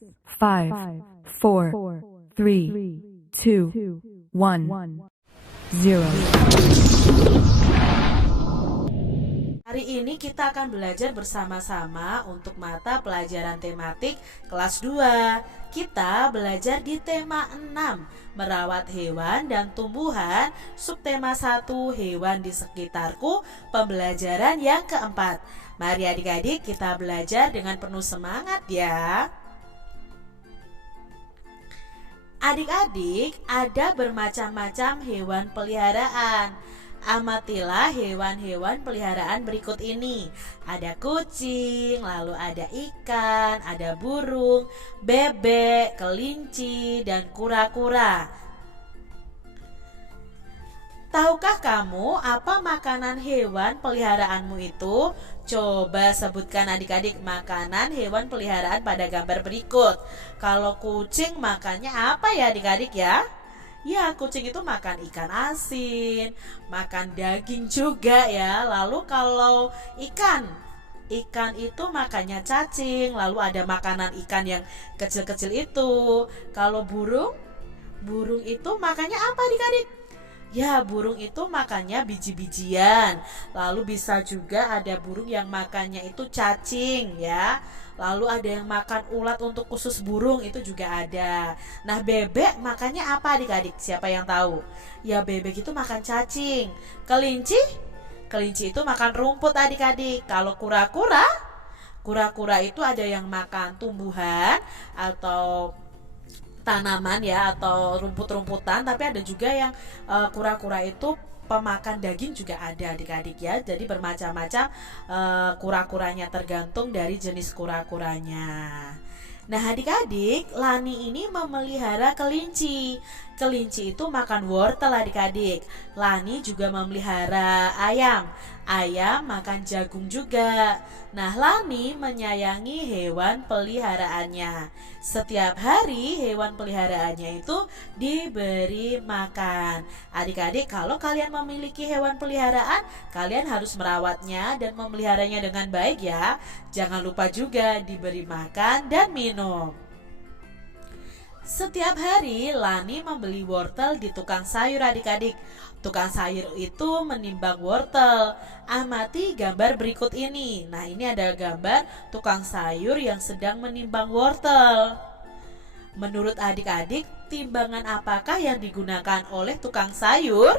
5, 4, 3, 2, 1, 0. Hari ini kita akan belajar bersama-sama untuk mata pelajaran tematik kelas 2. Kita belajar di tema 6, merawat hewan dan tumbuhan, subtema 1, hewan di sekitarku, pembelajaran yang keempat. Mari adik-adik kita belajar dengan penuh semangat ya. Adik-adik, ada bermacam-macam hewan peliharaan. Amatilah hewan-hewan peliharaan berikut ini. Ada kucing, lalu ada ikan, ada burung, bebek, kelinci, dan kura-kura. Tahukah kamu apa makanan hewan peliharaanmu itu? Coba sebutkan adik-adik makanan hewan peliharaan pada gambar berikut. Kalau kucing makannya apa ya adik-adik ya? Ya, kucing itu makan ikan asin, makan daging juga ya. Lalu kalau ikan itu makannya cacing. Lalu ada makanan ikan yang kecil-kecil itu. Kalau burung itu makannya apa adik-adik? Ya, burung itu makannya biji-bijian. Lalu bisa juga ada burung yang makannya itu cacing ya. Lalu ada yang makan ulat untuk khusus burung, itu juga ada. Nah, bebek makannya apa adik-adik? Siapa yang tahu? Ya, bebek itu makan cacing. Kelinci itu makan rumput adik-adik. Kalau kura-kura itu ada yang makan tumbuhan atau tanaman ya, atau rumput-rumputan, tapi ada juga yang kura-kura itu pemakan daging juga ada adik-adik ya. Jadi bermacam-macam kura-kuranya, tergantung dari jenis kura-kuranya. Nah adik-adik, Lani ini memelihara kelinci. Kelinci itu makan wortel adik-adik. Lani juga memelihara ayam. Ayam makan jagung juga. Nah, Lani menyayangi hewan peliharaannya. Setiap hari hewan peliharaannya itu diberi makan. Adik-adik, kalau kalian memiliki hewan peliharaan, kalian harus merawatnya dan memeliharanya dengan baik ya. Jangan lupa juga diberi makan dan minum. Setiap hari Lani membeli wortel di tukang sayur adik-adik. Tukang sayur itu menimbang wortel. Amati gambar berikut ini. Nah, ini ada gambar tukang sayur yang sedang menimbang wortel. Menurut adik-adik, timbangan apakah yang digunakan oleh tukang sayur?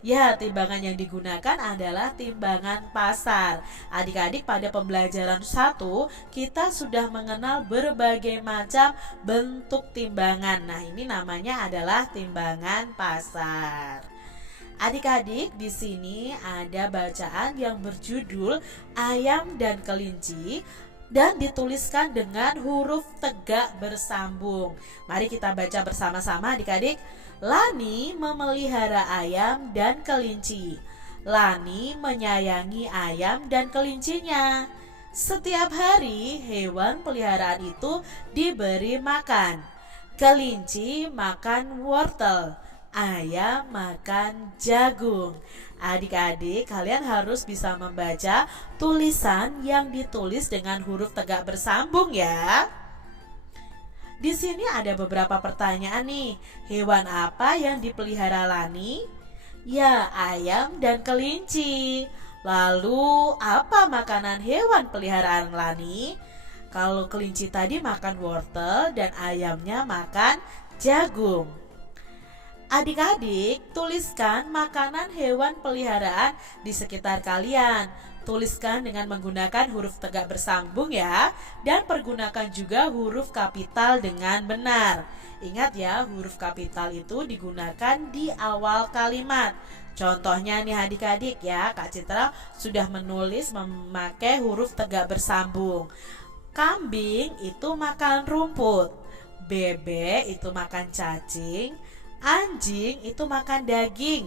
Ya, timbangan yang digunakan adalah timbangan pasar. Adik-adik, pada pembelajaran 1 kita sudah mengenal berbagai macam bentuk timbangan. Nah, ini namanya adalah timbangan pasar. Adik-adik, di sini ada bacaan yang berjudul Ayam dan Kelinci dan dituliskan dengan huruf tegak bersambung. Mari kita baca bersama-sama adik-adik. Lani memelihara ayam dan kelinci. Lani menyayangi ayam dan kelincinya. Setiap hari hewan peliharaan itu diberi makan. Kelinci makan wortel, ayam makan jagung. Adik-adik, kalian harus bisa membaca tulisan yang ditulis dengan huruf tegak bersambung ya. Di sini ada beberapa pertanyaan nih. Hewan apa yang dipelihara Lani? Ya, ayam dan kelinci. Lalu, apa makanan hewan peliharaan Lani? Kalau kelinci tadi makan wortel dan ayamnya makan jagung. Adik-adik, tuliskan makanan hewan peliharaan di sekitar kalian. Tuliskan dengan menggunakan huruf tegak bersambung ya. Dan pergunakan juga huruf kapital dengan benar. Ingat ya, huruf kapital itu digunakan di awal kalimat. Contohnya nih adik-adik ya, Kak Citra sudah menulis memakai huruf tegak bersambung. Kambing itu makan rumput. Bebek itu makan cacing. Anjing itu makan daging.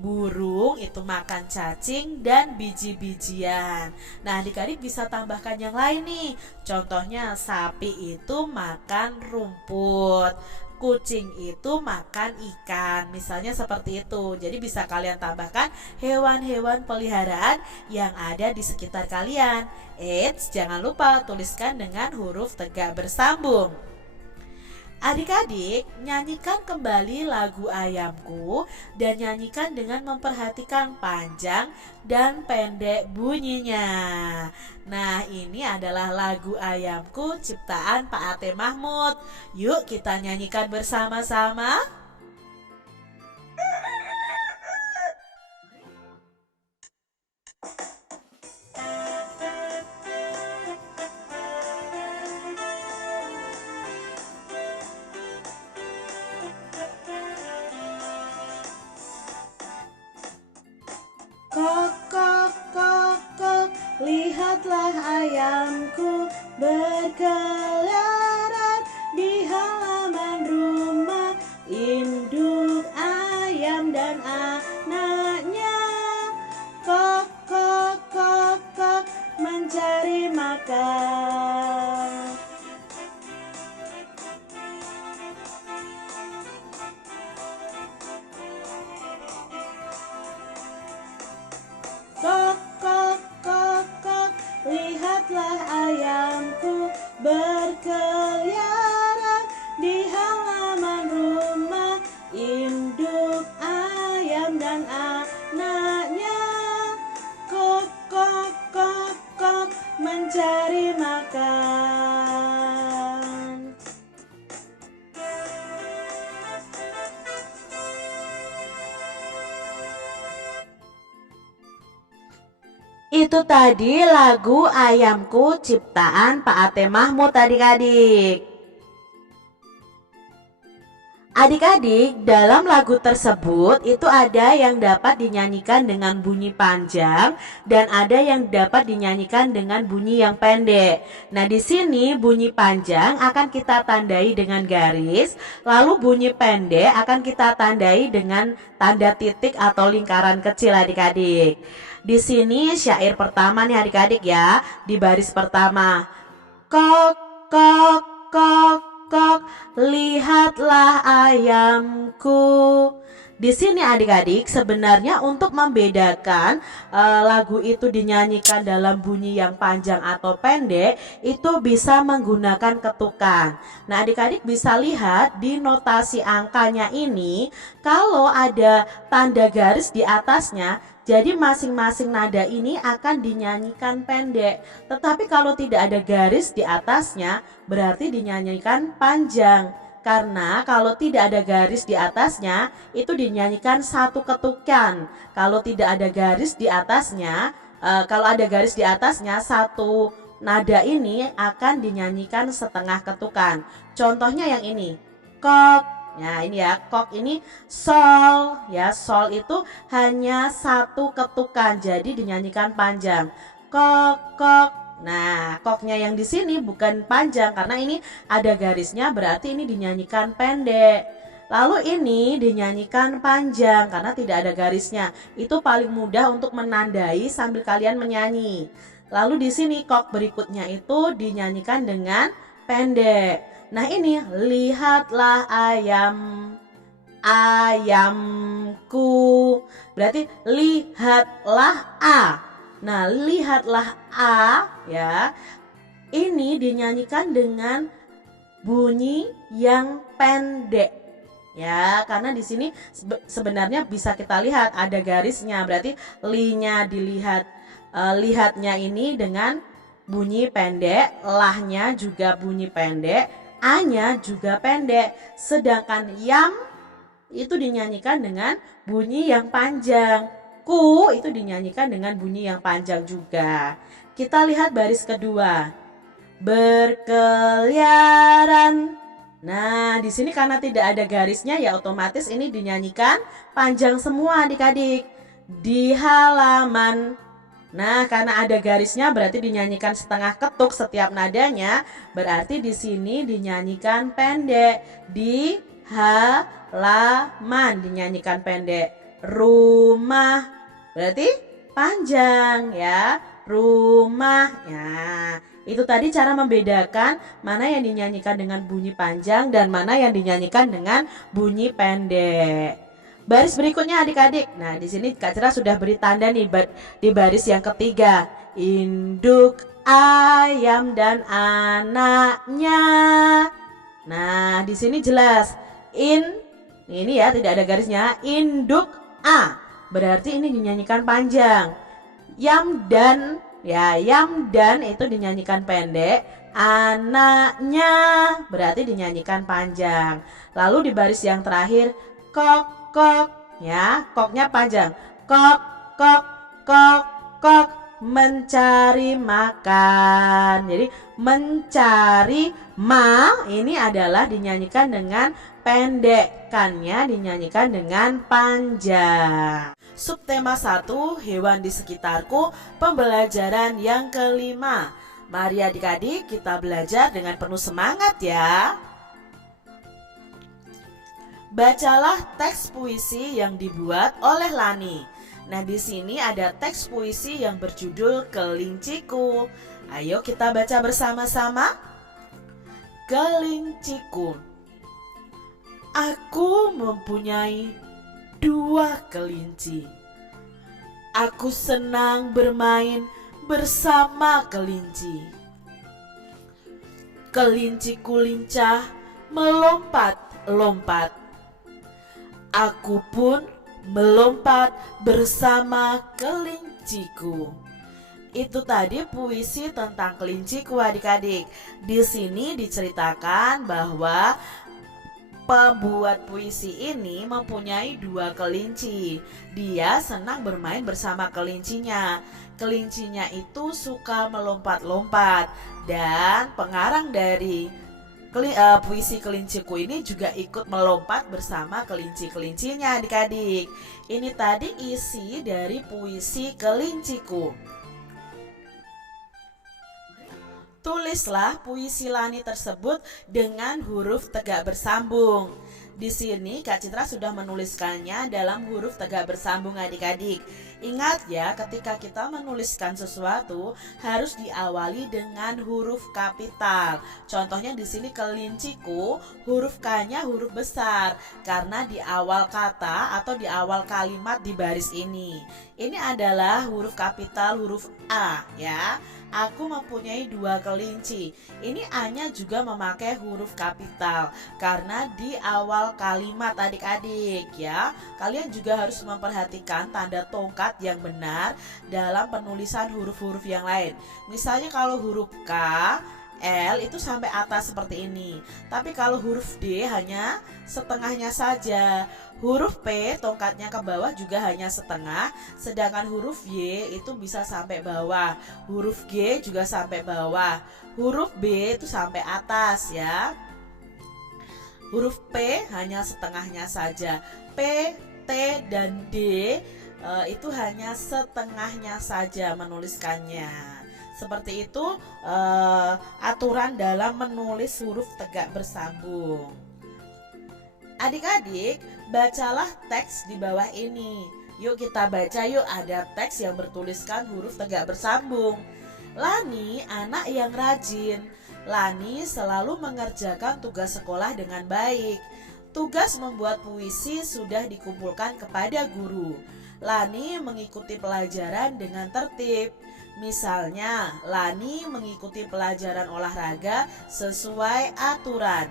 Burung itu makan cacing dan biji-bijian. Nah, adik-adik bisa tambahkan yang lain nih. Contohnya sapi itu makan rumput, kucing itu makan ikan. Misalnya seperti itu. Jadi bisa kalian tambahkan hewan-hewan peliharaan yang ada di sekitar kalian. Eits, jangan lupa tuliskan dengan huruf tegak bersambung. Adik-adik, nyanyikan kembali lagu Ayamku dan nyanyikan dengan memperhatikan panjang dan pendek bunyinya. Nah, ini adalah lagu Ayamku ciptaan Pak Ate Mahmud. Yuk kita nyanyikan bersama-sama. Kok, kok, kok, kok, lihatlah ayamku berkeliaran di halaman rumah. Induk ayam dan anaknya. Kok, kok, kok, kok, mencari makan. Kok, kok, kok, kok, lihatlah ayamku berkeliaran di halaman rumah. Induk ayam dan anaknya. Kok, kok, kok, kok, mencari makan. Itu tadi lagu Ayamku ciptaan Pak Ate Mahmud adik-adik. Adik-adik, dalam lagu tersebut itu ada yang dapat dinyanyikan dengan bunyi panjang dan ada yang dapat dinyanyikan dengan bunyi yang pendek. Nah, di sini bunyi panjang akan kita tandai dengan garis, lalu bunyi pendek akan kita tandai dengan tanda titik atau lingkaran kecil adik-adik. Di sini syair pertama nih adik-adik ya, di baris pertama. Kok, kok, kok, kok, lihatlah ayamku. Di sini adik-adik sebenarnya untuk membedakan lagu itu dinyanyikan dalam bunyi yang panjang atau pendek itu bisa menggunakan ketukan. Nah, adik-adik bisa lihat di notasi angkanya ini kalau ada tanda garis di atasnya, jadi masing-masing nada ini akan dinyanyikan pendek. Tetapi kalau tidak ada garis di atasnya berarti dinyanyikan panjang. Karena kalau tidak ada garis di atasnya itu dinyanyikan satu ketukan. Kalau tidak ada garis di atasnya, kalau ada garis di atasnya satu nada ini akan dinyanyikan setengah ketukan. Contohnya yang ini. Kok. Nah, ini ya, kok ini sol ya, sol itu hanya satu ketukan jadi dinyanyikan panjang. Kok, kok. Nah, koknya yang di sini bukan panjang karena ini ada garisnya, berarti ini dinyanyikan pendek. Lalu ini dinyanyikan panjang karena tidak ada garisnya. Itu paling mudah untuk menandai sambil kalian menyanyi. Lalu di sini kok berikutnya itu dinyanyikan dengan pendek. Nah, ini lihatlah ayamku. Berarti lihatlah a. Nah, lihatlah a ya. Ini dinyanyikan dengan bunyi yang pendek. Ya, karena di sini sebenarnya bisa kita lihat ada garisnya. Berarti li-nya dilihat, lihatnya ini dengan bunyi pendek, lahnya juga bunyi pendek, a-nya juga pendek. Sedangkan yam itu dinyanyikan dengan bunyi yang panjang. Ku itu dinyanyikan dengan bunyi yang panjang juga. Kita lihat baris kedua. Berkeliaran. Nah, di sini karena tidak ada garisnya ya otomatis ini dinyanyikan panjang semua adik-adik. Di halaman. Nah, karena ada garisnya berarti dinyanyikan setengah ketuk setiap nadanya, berarti di sini dinyanyikan pendek. Di halaman dinyanyikan pendek. Rumah berarti panjang ya. Rumah. Ya. Itu tadi cara membedakan mana yang dinyanyikan dengan bunyi panjang dan mana yang dinyanyikan dengan bunyi pendek. Baris berikutnya adik-adik. Nah, di sini Kak Cera sudah beri tanda nih di baris yang ketiga. Induk ayam dan anaknya. Nah, Nah, di sini jelas ini ya tidak ada garisnya, induk A. Berarti ini dinyanyikan panjang. Yamdan ya, Yamdan itu dinyanyikan pendek. Anaknya berarti dinyanyikan panjang. Lalu di baris yang terakhir kok kok ya, koknya panjang. Kok kok kok kok mencari makan. Jadi mencari ini adalah dinyanyikan dengan pendek, kannya dinyanyikan dengan panjang. Subtema 1, hewan di sekitarku, pembelajaran yang kelima. Mari adik-adik kita belajar dengan penuh semangat ya. Bacalah teks puisi yang dibuat oleh Lani. Nah, di sini ada teks puisi yang berjudul Kelinciku. Ayo kita baca bersama-sama. Kelinciku. Aku mempunyai 2 kelinci. Aku senang bermain bersama kelinci. Kelinciku lincah melompat-lompat. Aku pun melompat bersama kelinciku. Itu tadi puisi tentang kelinciku adik-adik. Di sini diceritakan bahwa pembuat puisi ini mempunyai 2 kelinci. Dia senang bermain bersama kelincinya. Kelincinya itu suka melompat-lompat. Dan pengarang dari puisi Kelinciku ini juga ikut melompat bersama kelinci-kelincinya adik-adik. Ini tadi isi dari puisi Kelinciku. Tulislah puisi Lani tersebut dengan huruf tegak bersambung. Di sini Kak Citra sudah menuliskannya dalam huruf tegak bersambung adik-adik. Ingat ya, ketika kita menuliskan sesuatu harus diawali dengan huruf kapital. Contohnya di sini kelinciku, huruf K-nya huruf besar karena di awal kata atau di awal kalimat di baris ini. Ini adalah huruf kapital, huruf A ya. Aku mempunyai 2 kelinci. Ini A-nya juga memakai huruf kapital karena di awal kalimat adik-adik ya. Kalian juga harus memperhatikan tanda tongkat yang benar dalam penulisan huruf-huruf yang lain. Misalnya kalau huruf K, L itu sampai atas seperti ini. Tapi kalau huruf D hanya setengahnya saja. Huruf P tongkatnya ke bawah juga hanya setengah. Sedangkan huruf Y itu bisa sampai bawah. Huruf G juga sampai bawah. Huruf B itu sampai atas ya. Huruf P hanya setengahnya saja. P, T, dan D itu hanya setengahnya saja menuliskannya. Seperti itu aturan dalam menulis huruf tegak bersambung. Adik-adik, bacalah teks di bawah ini. Yuk kita baca yuk, ada teks yang bertuliskan huruf tegak bersambung. Lani anak yang rajin. Lani selalu mengerjakan tugas sekolah dengan baik. Tugas membuat puisi sudah dikumpulkan kepada guru. Lani mengikuti pelajaran dengan tertib. Misalnya, Lani mengikuti pelajaran olahraga sesuai aturan.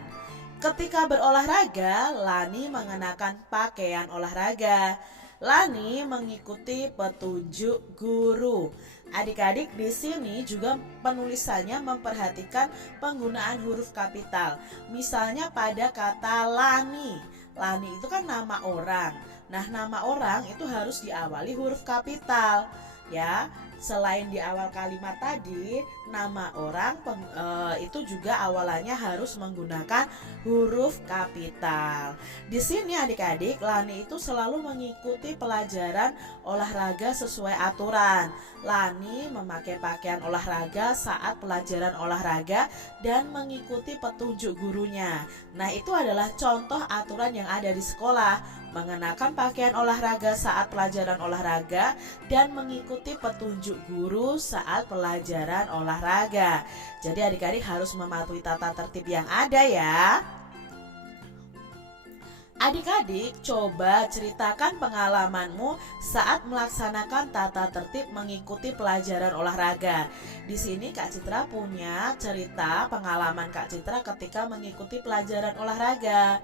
Ketika berolahraga, Lani mengenakan pakaian olahraga. Lani mengikuti petunjuk guru. Adik-adik, di sini juga penulisannya memperhatikan penggunaan huruf kapital. Misalnya pada kata Lani. Lani itu kan nama orang. Nah, nama orang itu harus diawali huruf kapital. Ya, selain di awal kalimat tadi, nama orang itu juga awalannya harus menggunakan huruf kapital. Di sini adik-adik, Lani itu selalu mengikuti pelajaran olahraga sesuai aturan. Lani memakai pakaian olahraga saat pelajaran olahraga dan mengikuti petunjuk gurunya. Nah, itu adalah contoh aturan yang ada di sekolah. Mengenakan pakaian olahraga saat pelajaran olahraga dan mengikuti petunjuk guru saat pelajaran olahraga. Jadi adik-adik harus mematuhi tata tertib yang ada ya. Adik-adik, coba ceritakan pengalamanmu saat melaksanakan tata tertib mengikuti pelajaran olahraga. Di sini Kak Citra punya cerita pengalaman Kak Citra ketika mengikuti pelajaran olahraga.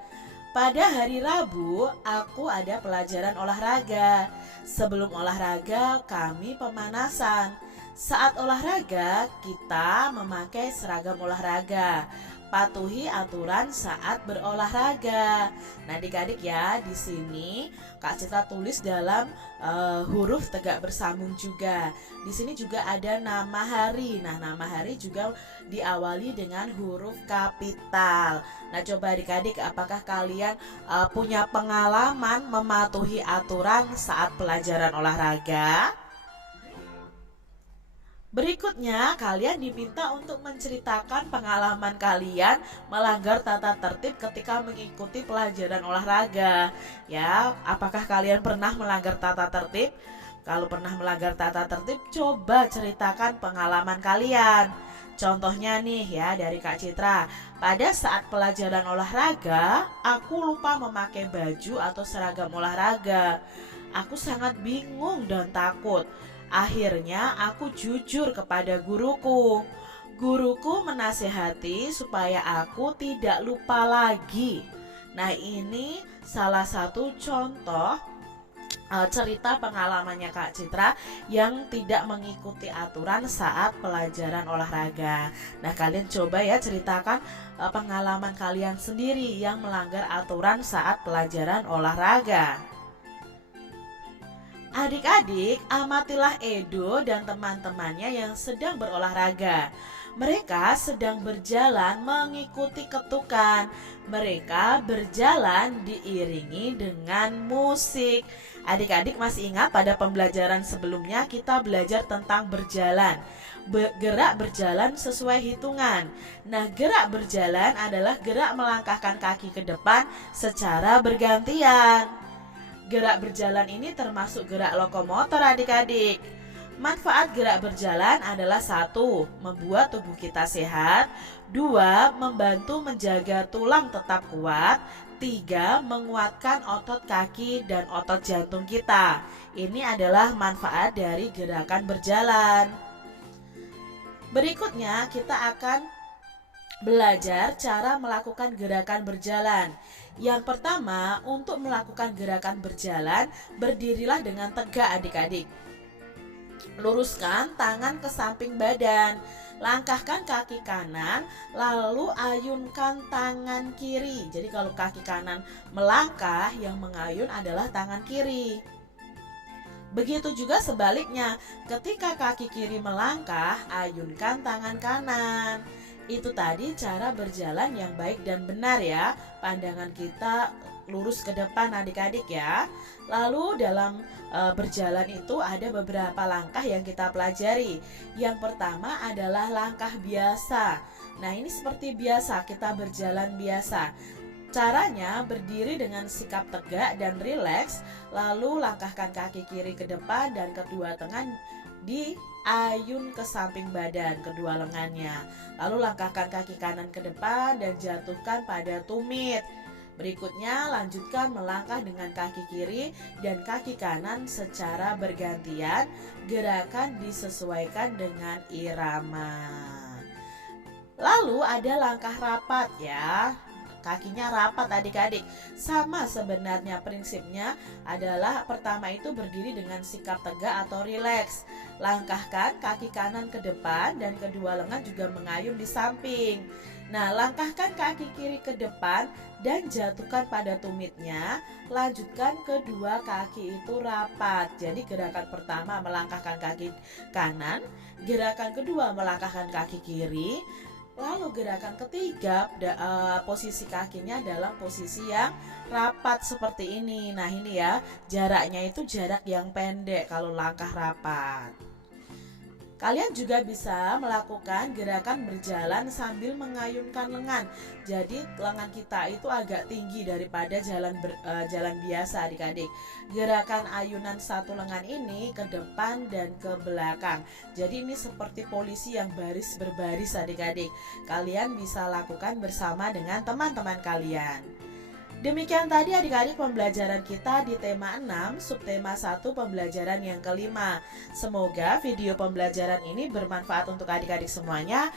Pada hari Rabu, aku ada pelajaran olahraga. Sebelum olahraga, kami pemanasan. Saat olahraga, kita memakai seragam olahraga. Patuhi aturan saat berolahraga. Nah, adik-adik ya, di sini Kak Citra tulis dalam huruf tegak bersambung juga. Di sini juga ada nama hari. Nah, nama hari juga diawali dengan huruf kapital. Nah, coba adik-adik, apakah kalian punya pengalaman mematuhi aturan saat pelajaran olahraga? Berikutnya, kalian diminta untuk menceritakan pengalaman kalian melanggar tata tertib ketika mengikuti pelajaran olahraga. Ya, apakah kalian pernah melanggar tata tertib? Kalau pernah melanggar tata tertib, coba ceritakan pengalaman kalian. Contohnya nih ya dari Kak Citra. Pada saat pelajaran olahraga, aku lupa memakai baju atau seragam olahraga. Aku sangat bingung dan takut. Akhirnya aku jujur kepada guruku. Guruku menasihati supaya aku tidak lupa lagi. Nah, ini salah satu contoh cerita pengalamannya Kak Citra yang tidak mengikuti aturan saat pelajaran olahraga. Nah, kalian coba ya ceritakan pengalaman kalian sendiri yang melanggar aturan saat pelajaran olahraga. Adik-adik, amatilah Edo dan teman-temannya yang sedang berolahraga. Mereka sedang berjalan mengikuti ketukan. Mereka berjalan diiringi dengan musik. Adik-adik masih ingat pada pembelajaran sebelumnya kita belajar tentang berjalan. Gerak berjalan sesuai hitungan. Nah, gerak berjalan adalah gerak melangkahkan kaki ke depan secara bergantian. Gerak berjalan ini termasuk gerak lokomotor adik-adik. Manfaat gerak berjalan adalah 1. Membuat tubuh kita sehat. 2. Membantu menjaga tulang tetap kuat. 3. Menguatkan otot kaki dan otot jantung kita. Ini adalah manfaat dari gerakan berjalan. Berikutnya kita akan belajar cara melakukan gerakan berjalan. Yang pertama, untuk melakukan gerakan berjalan, berdirilah dengan tegak adik-adik. Luruskan tangan ke samping badan. Langkahkan kaki kanan, lalu ayunkan tangan kiri. Jadi kalau kaki kanan melangkah, yang mengayun adalah tangan kiri. Begitu juga sebaliknya, ketika kaki kiri melangkah, ayunkan tangan kanan. Itu tadi cara berjalan yang baik dan benar ya. Pandangan kita lurus ke depan adik-adik ya. Lalu dalam berjalan itu ada beberapa langkah yang kita pelajari. Yang pertama adalah langkah biasa. Nah, ini seperti biasa kita berjalan biasa. Caranya berdiri dengan sikap tegak dan rileks, lalu langkahkan kaki kiri ke depan dan kedua tangan diayun ke samping badan kedua lengannya. Lalu langkahkan kaki kanan ke depan dan jatuhkan pada tumit. Berikutnya lanjutkan melangkah dengan kaki kiri dan kaki kanan secara bergantian. Gerakan disesuaikan dengan irama. Lalu ada langkah rapat ya. Kakinya rapat adik-adik. Sama sebenarnya prinsipnya adalah pertama itu berdiri dengan sikap tegak atau rileks. Langkahkan kaki kanan ke depan dan kedua lengan juga mengayun di samping. Nah, langkahkan kaki kiri ke depan dan jatuhkan pada tumitnya. Lanjutkan kedua kaki itu rapat. Jadi gerakan pertama melangkahkan kaki kanan, gerakan kedua melangkahkan kaki kiri. Lalu gerakan ketiga, posisi kakinya dalam posisi yang rapat seperti ini. Nah, ini ya, jaraknya itu jarak yang pendek kalau langkah rapat. Kalian juga bisa melakukan gerakan berjalan sambil mengayunkan lengan. Jadi lengan kita itu agak tinggi daripada jalan biasa adik-adik. Gerakan ayunan satu lengan ini ke depan dan ke belakang. Jadi ini seperti polisi yang baris berbaris adik-adik. Kalian bisa lakukan bersama dengan teman-teman kalian. Demikian tadi adik-adik pembelajaran kita di tema 6, subtema 1 pembelajaran yang kelima. Semoga video pembelajaran ini bermanfaat untuk adik-adik semuanya.